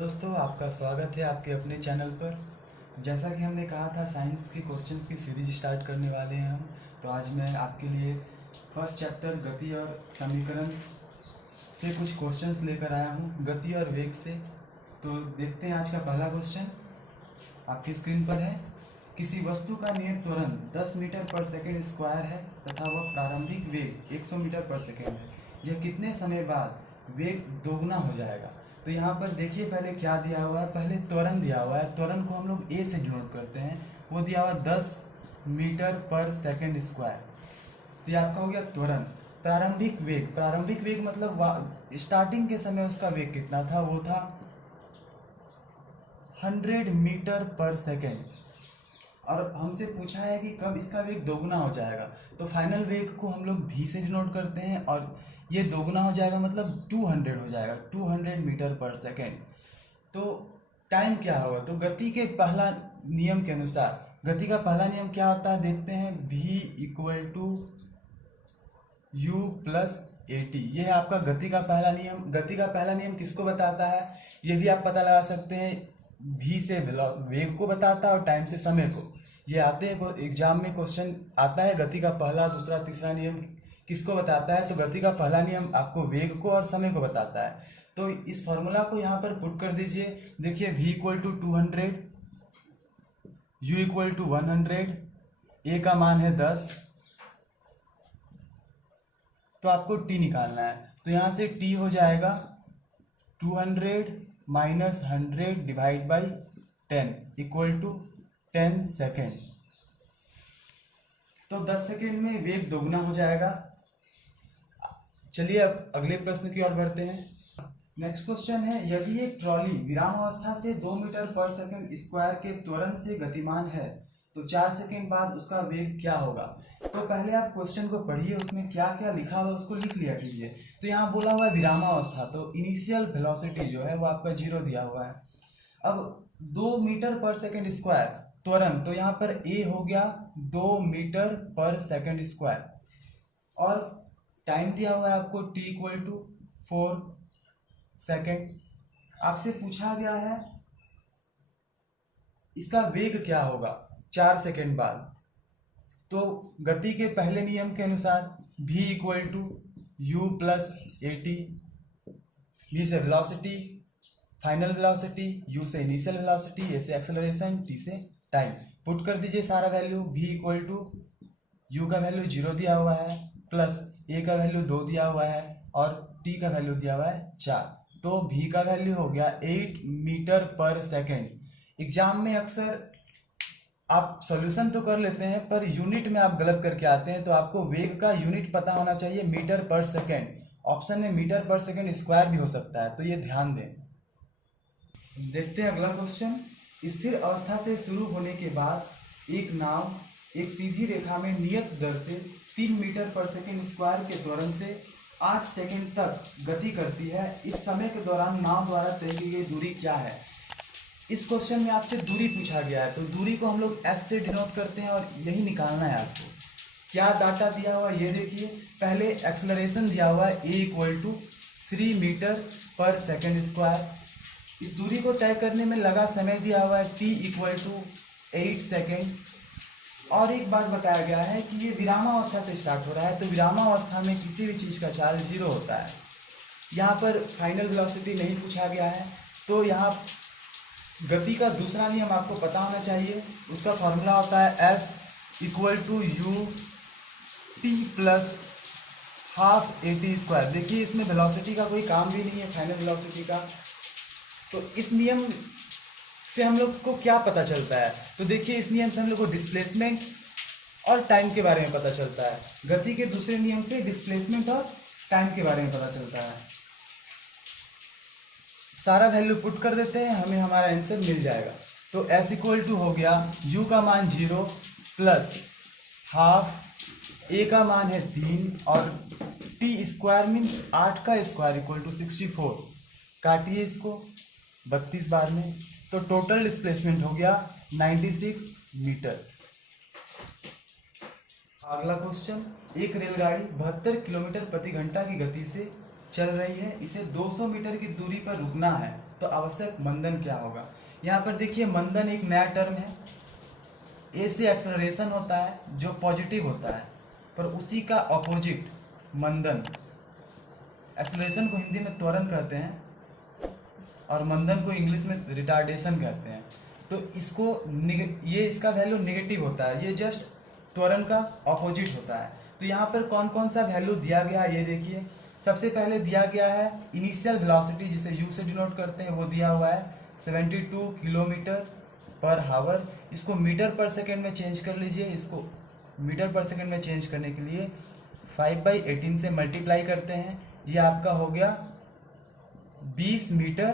दोस्तों, आपका स्वागत है आपके अपने चैनल पर। जैसा कि हमने कहा था, साइंस के क्वेश्चंस की सीरीज स्टार्ट करने वाले हैं हम। तो आज मैं आपके लिए फर्स्ट चैप्टर गति और समीकरण से कुछ क्वेश्चंस लेकर आया हूं, गति और वेग से। तो देखते हैं आज का पहला क्वेश्चन आपकी स्क्रीन पर है। किसी वस्तु का नियत त्वरण 10 मीटर पर सेकेंड स्क्वायर है तथा वह प्रारंभिक वेग 100 मीटर पर सेकेंड है। यह कितने समय बाद वेग दोगुना हो जाएगा? तो यहाँ पर देखिए, पहले क्या दिया हुआ है। पहले त्वरण दिया हुआ है। त्वरण को हम लोग ए से डिनोट करते हैं। वो दिया हुआ 10 मीटर पर सेकेंड स्क्वायर। तो ये आपका हो गया त्वरण। प्रारंभिक वेग मतलब स्टार्टिंग के समय उसका वेग कितना था? वो था 100 मीटर पर सेकेंड। और हमसे पूछा है कि कब इसका वेग दोगुना हो जाएगा। तो फाइनल वेग को हम लोग भी से डिनोट करते हैं और ये दोगुना हो जाएगा मतलब 200 हो जाएगा, 200 मीटर पर सेकेंड। तो टाइम क्या होगा? तो गति के पहला नियम के अनुसार गति का पहला नियम क्या होता है देखते हैं। v equal to u plus a t. ये है आपका गति का पहला नियम। गति का पहला नियम किसको बताता है? ये भी आप पता लगा सकते हैं। v से वेग को बताता है और टाइम से समय को। ये आते हैं एग्जाम में, क्वेश्चन आता है गति का पहला, दूसरा, तीसरा नियम किसको बताता है? तो गति का पहला नियम आपको वेग को और समय को बताता है। तो इस फॉर्मूला को यहाँ पर पुट कर दीजिए। देखिए, v equal to 200, u equal to 100, a का मान है 10, तो आपको t निकालना है। तो यहाँ से t हो जाएगा 200 minus 100 divide by 10 equal to 10 second. तो 10 सेकेंड में वेग दोगुना हो जाएगा। चलिए अब अगले प्रश्न की ओर बढ़ते हैं। नेक्स्ट क्वेश्चन है, यदि एक ट्रॉली विरामावस्था से 2 मीटर पर सेकंड स्क्वायर के त्वरण से गतिमान है तो 4 सेकंड बाद उसका वेग क्या होगा? तो पहले आप क्वेश्चन को पढ़िए, उसमें क्या क्या लिखा हुआ है उसको लिख लिया कीजिए। तो यहाँ बोला हुआ है विरामावस्था, तो इनिशियल वेलोसिटी जो है वो आपका 0 दिया हुआ है। अब 2 मीटर पर सेकंड स्क्वायर त्वरण, तो यहाँ पर a हो गया 2 मीटर पर सेकंड स्क्वायर और टाइम दिया हुआ है आपको t इक्वल टू 4 सेकेंड। आपसे पूछा गया है इसका वेग क्या होगा 4 सेकेंड बाद। तो गति के पहले नियम के अनुसार v equal to u plus a t. v से वेलोसिटी, फाइनल वेलोसिटी, u से इनिशियल वेलोसिटी, a से एक्सेलरेशन, t से टाइम। पुट कर दीजिए सारा value. v equal to u का वैल्यू 0 दिया हुआ है, प्लस a का वैल्यू 2 दिया हुआ है और t का वैल्यू दिया हुआ है 4। तो v का वैल्यू हो गया 8 मीटर पर सेकेंड। एग्जाम में अक्सर आप सॉल्यूशन तो कर लेते हैं पर यूनिट में आप गलत करके आते हैं। तो आपको वेग का यूनिट पता होना चाहिए, मीटर पर सेकेंड। ऑप्शन में मीटर पर सेकेंड स्क्वायर भी हो सकता है, तो ये ध्यान दें। देखते हैं अगला क्वेश्चन। स्थिर अवस्था से शुरू होने के बाद एक नाव एक सीधी रेखा में नियत दर से 3 मीटर पर सेकेंड स्क्वायर के त्वरण से 8 सेकेंड तक गति करती है। इस समय के दौरान नाव द्वारा तय की गई दूरी क्या है? इस क्वेश्चन में आपसे दूरी पूछा गया है, तो दूरी को हम लोग s से डिनोट करते हैं और यही निकालना है आपको। क्या डाटा दिया हुआ ये देखिए। पहले एक्सेलरेशन दिया हुआ है a इक्वल टू 3 मीटर पर सेकेंड स्क्वायर। इस दूरी को तय करने में लगा समय दिया हुआ है t इक्वल टू 8 सेकेंड। और एक बात बताया गया है कि ये विरामावस्था से स्टार्ट हो रहा है, तो विरामावस्था में किसी भी चीज़ का चार्ज 0 होता है। यहाँ पर फाइनल वेलोसिटी नहीं पूछा गया है। तो यहाँ गति का दूसरा नियम आपको पता होना चाहिए। उसका फॉर्मूला होता है s equal to u t plus half a t square. देखिए, इसमें वेलोसिटी का कोई काम भी नहीं है, फाइनल वेलोसिटी का। तो इस नियम से हम लोग को क्या पता चलता है? तो देखिए, इस नियम से हम लोग को डिस्प्लेसमेंट और टाइम के बारे में पता चलता है। गति के दूसरे नियम से डिस्प्लेसमेंट और टाइम के बारे में पता चलता है। सारा वैल्यू पुट कर देते हैं, हमें हमारा आंसर मिल जाएगा। तो s इक्वल टू हो गया u का मान 0 प्लस हाफ, a का मान है 3 और t स्क्वायर मीन्स 8 का स्क्वायर इक्वल टू 64। काटिए इसको 32 बार में, तो टोटल डिस्प्लेसमेंट हो गया 96 मीटर। अगला क्वेश्चन, एक रेलगाड़ी 72 किलोमीटर प्रति घंटा की गति से चल रही है। इसे 200 मीटर की दूरी पर रुकना है। तो आवश्यक मंदन क्या होगा। यहाँ पर देखिए मंदन एक नया टर्म है। ए से एक्सेलरेशन होता है जो पॉजिटिव होता है, पर उसी का ऑपोजिट मंदन। एक्सेलरेशन को हिंदी में त्वरण कहते हैं और मंदन को इंग्लिश में रिटार्डेशन कहते हैं। तो इसको ये इसका वैल्यू नेगेटिव होता है, ये जस्ट त्वरण का ऑपोजिट होता है। तो यहाँ पर कौन कौन सा वैल्यू दिया गया है ये देखिए। सबसे पहले दिया गया है इनिशियल वेलोसिटी, जिसे यू से डिनोट करते हैं, वो दिया हुआ है 72 किलोमीटर पर हावर। इसको मीटर पर सेकेंड में चेंज कर लीजिए। इसको मीटर पर सेकेंड में चेंज करने के लिए 5/18 से मल्टीप्लाई करते हैं, ये आपका हो गया 20 मीटर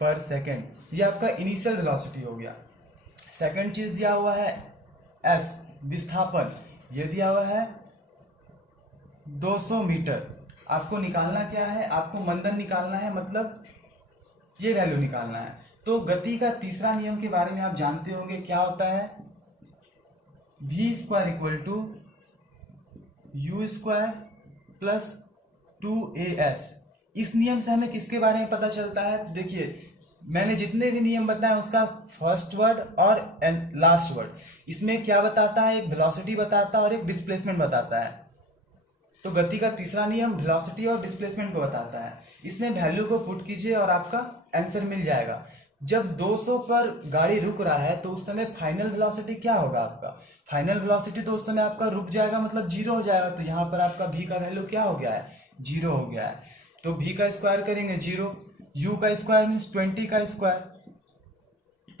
पर सेकेंड। ये आपका इनिशियल वेलोसिटी हो गया। सेकंड चीज दिया हुआ है एस, विस्थापन, ये दिया हुआ है 200 मीटर। आपको निकालना क्या है, आपको मंदन निकालना है, मतलब ये वैल्यू निकालना है। तो गति का तीसरा नियम के बारे में आप जानते होंगे, क्या होता है, v square equal to u square plus 2as। इस नियम से हमें किसके बारे में पता चलता है, देखिए मैंने जितने भी नियम बताए उसका फर्स्ट वर्ड और लास्ट वर्ड, इसमें क्या बताता है, एक वेलोसिटी बताता है और एक डिस्प्लेसमेंट बताता है। तो गति का तीसरा नियम वेलोसिटी और डिस्प्लेसमेंट को बताता है। इसमें वैल्यू को पुट कीजिए और आपका आंसर मिल जाएगा। जब 200 पर गाड़ी रुक रहा है तो उस समय फाइनल वेलोसिटी क्या होगा, आपका फाइनल वेलोसिटी तो उस समय आपका रुक जाएगा, मतलब 0 हो जाएगा। तो यहाँ पर आपका v का वैल्यू क्या हो गया है, 0 हो गया है। तो v का स्क्वायर करेंगे 0, u का स्क्वायर मीन्स 20 का स्क्वायर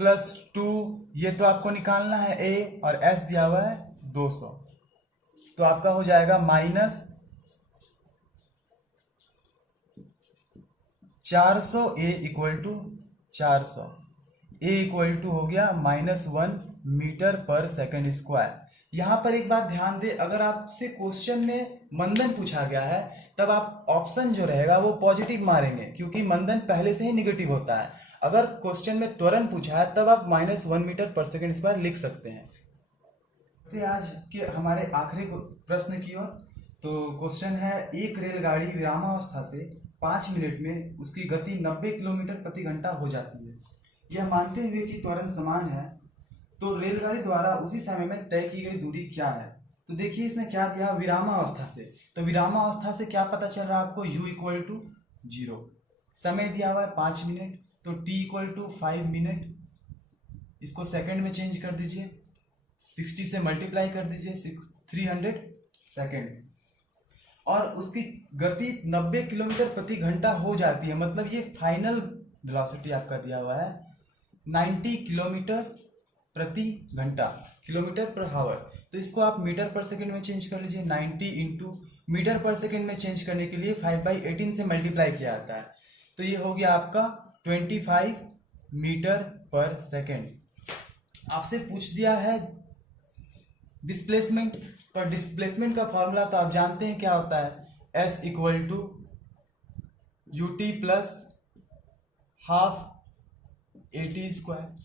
प्लस 2, ये तो आपको निकालना है a, और s दिया हुआ है 200। तो आपका हो जाएगा minus 400 a equal to 400, a equal to हो गया -1 मीटर पर सेकेंड स्क्वायर। यहाँ पर एक बात ध्यान दे, अगर आपसे क्वेश्चन में मंदन पूछा गया है तब आप ऑप्शन जो रहेगा वो पॉजिटिव मारेंगे, क्योंकि मंदन पहले से ही निगेटिव होता है। अगर क्वेश्चन में त्वरण पूछा है तब आप -1 मीटर पर सेकेंड स्क्वायर लिख सकते हैं। तो आज के हमारे आखिरी प्रश्न की ओर, तो क्वेश्चन है, एक रेलगाड़ी विरामावस्था से 5 मिनट में उसकी गति 90 किलोमीटर प्रति घंटा हो जाती है। यह मानते हुए कि त्वरण समान है, तो रेलगाड़ी द्वारा उसी समय में तय की गई दूरी क्या है। तो देखिए इसने क्या दिया, विरामावस्था से। तो विरामावस्था से क्या पता चल रहा है आपको, u इक्वल टू 0, समय दिया हुआ है 5 मिनट, तो t इक्वल टू 5 मिनट। इसको सेकंड में चेंज कर दीजिए, 60 से मल्टीप्लाई कर दीजिए, 300 सेकेंड, और उसकी गति 90 किलोमीटर प्रति घंटा हो जाती है, मतलब ये फाइनल वेलोसिटी आपका दिया हुआ है 90 किलोमीटर प्रति घंटा, किलोमीटर पर हावर। तो इसको आप मीटर पर सेकंड में चेंज कर लीजिए, 90 इंटू मीटर पर सेकंड में चेंज करने के लिए 5/18 से मल्टीप्लाई किया जाता है। तो ये हो गया आपका 25 मीटर पर सेकंड। आपसे पूछ दिया है डिस्प्लेसमेंट, पर डिस्प्लेसमेंट का फॉर्मूला तो आप जानते हैं क्या होता है, s equal to ut plus half at square.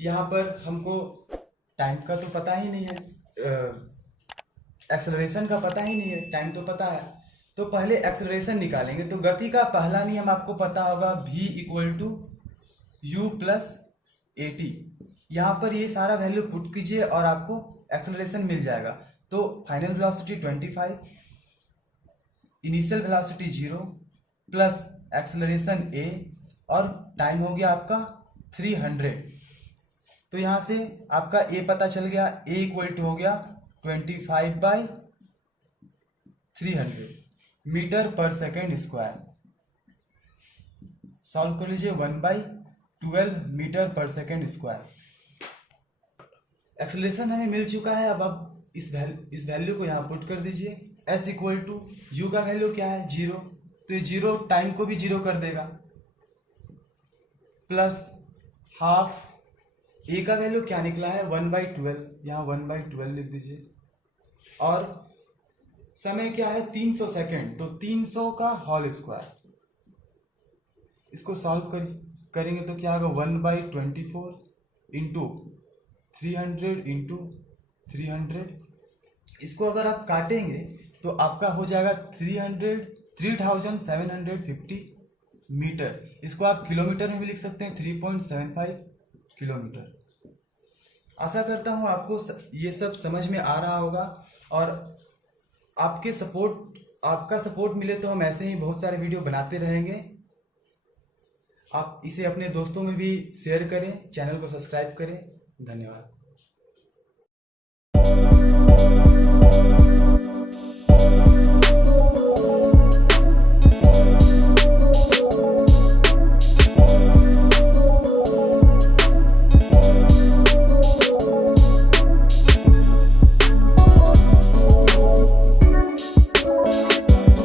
यहाँ पर हमको टाइम का तो पता ही नहीं है, एक्सेलरेशन का पता ही नहीं है, टाइम तो पता है। तो पहले एक्सेलरेशन निकालेंगे। तो गति का पहला नियम आपको पता होगा, v equal to u plus at। यहाँ पर ये सारा वैल्यू पुट कीजिए और आपको एक्सेलरेशन मिल जाएगा। तो final velocity 25, initial velocity 0 plus acceleration a, और टाइम हो गया आपका 300। तो यहाँ से आपका a पता चल गया, a इक्वल टू हो गया 25/300 मीटर पर सेकेंड स्क्वायर। सॉल्व कर लीजिए, 1/12 मीटर पर सेकेंड स्क्वायर। एक्सेलरेशन हमें मिल चुका है। अब इस वैल्यू को यहाँ पुट कर दीजिए। s इक्वल टू यू का वैल्यू क्या है, 0, तो ये 0 टाइम को भी 0 कर देगा, प्लस हाफ a का वैल्यू क्या निकला है, 1/12, यहाँ 1/12 लिख दीजिए, और समय क्या है 300 सेकेंड, तो 300 का होल स्क्वायर। इसको सॉल्व करेंगे तो क्या होगा, 1/24 इंटू 300 इंटू 300। इसको अगर आप काटेंगे तो आपका हो जाएगा 3750 मीटर, इसको आप किलोमीटर में भी लिख सकते हैं, 3.75 किलोमीटर। आशा करता हूँ आपको ये सब समझ में आ रहा होगा, और आपका सपोर्ट मिले तो हम ऐसे ही बहुत सारे वीडियो बनाते रहेंगे। आप इसे अपने दोस्तों में भी शेयर करें, चैनल को सब्सक्राइब करें। धन्यवाद।